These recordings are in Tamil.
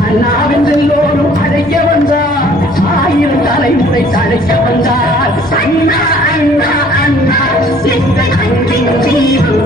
அண்ணாவென்றெல்லோரும் அழைக்க வந்தார். ஆயிரம் தலைமுறை தழைக்க வந்தார். அண்ணா அண்ணா அண்ணா எங்கள் அன்பின் தீபம்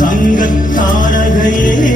தங்கத்தாரகையே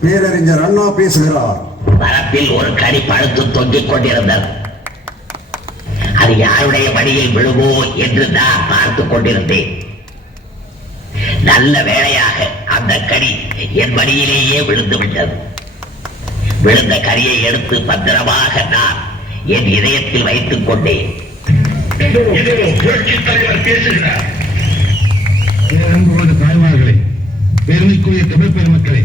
பேரறிஞர் அண்ணா பேசுகிறார். மரத்தில் ஒரு கனி பழுத்து தொங்கிக் கொண்டிருந்தது. அது யாருடைய மடியில் விழுவோ என்று நான் பார்த்துக் கொண்டிருந்தேன். நல்ல வேளையாக அந்த கனி என் மடியிலேயே விழுந்து விட்டது. விழுந்த கனியை எடுத்து பத்திரமாக நான் என் இதயத்தில் வைத்துக் கொண்டேன். தாய்மார்களே பெருமைக்குரிய தமிழ் பெருமக்களே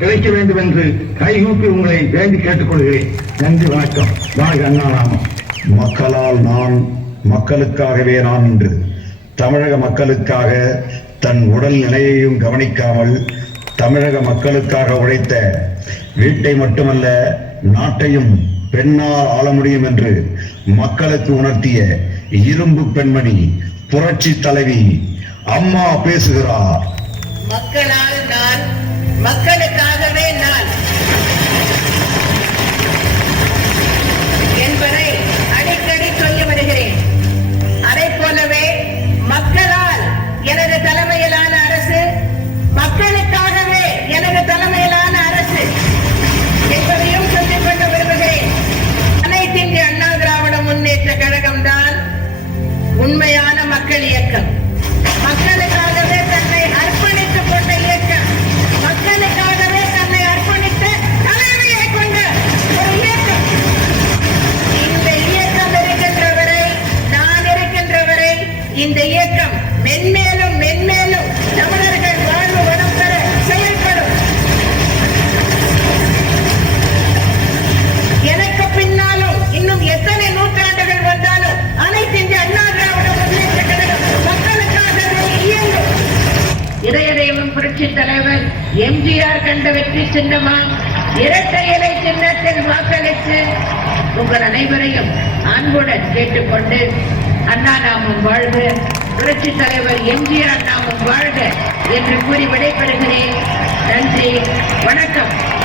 கிடைக்க வேண்டும் என்று கைகூப்பி உங்களை வேண்டி கேட்டுக்கொள்கிறேன். நன்றி வணக்கம். வாழ்க அண்ணாராமம் மக்களால் நான் மக்களுக்காகவே நான் என்று தமிழக மக்களுக்காக தன் உடல் நிலையையும் கவனிக்காமல் தமிழக மக்களுக்காக உழைத்த வீட்டை மட்டுமல்ல நாட்டையும் பெண்ணால் ஆள முடியும் என்று மக்களுக்கு உணர்த்திய இரும்பு பெண்மணி புரட்சி தலைவி அம்மா பேசுகிறார். மக்களால் நான் மக்களுக்காகவே இயக்கம் மென்மேலும் மென்மேலும் தமிழர்கள் வாழ்வு வளம் பெற செயல்படும். எனக்கு பின்னாலும் இன்னும் எத்தனை நூற்றாண்டுகள் வந்தாலும் அனைத்து இந்திய அண்ணா திராவிட முன்னேற்ற கழகம் மக்களுக்காகவே இயங்கும். இதயதெய்வம் புரட்சி தலைவர் எம்ஜிஆர் கண்ட வெற்றி சின்னமா? இரட்டை இலை சின்னத்தில் வாக்களித்து உங்கள் அனைவரையும் அன்புடன் கேட்டுக்கொண்டு அண்ணா நாமும் வாழ்க. புரட்சி தலைவர் எம்ஜிஆர் நாமும் வாழ்க என்று கூறி விடைபெறுகிறேன். நன்றி. வணக்கம்.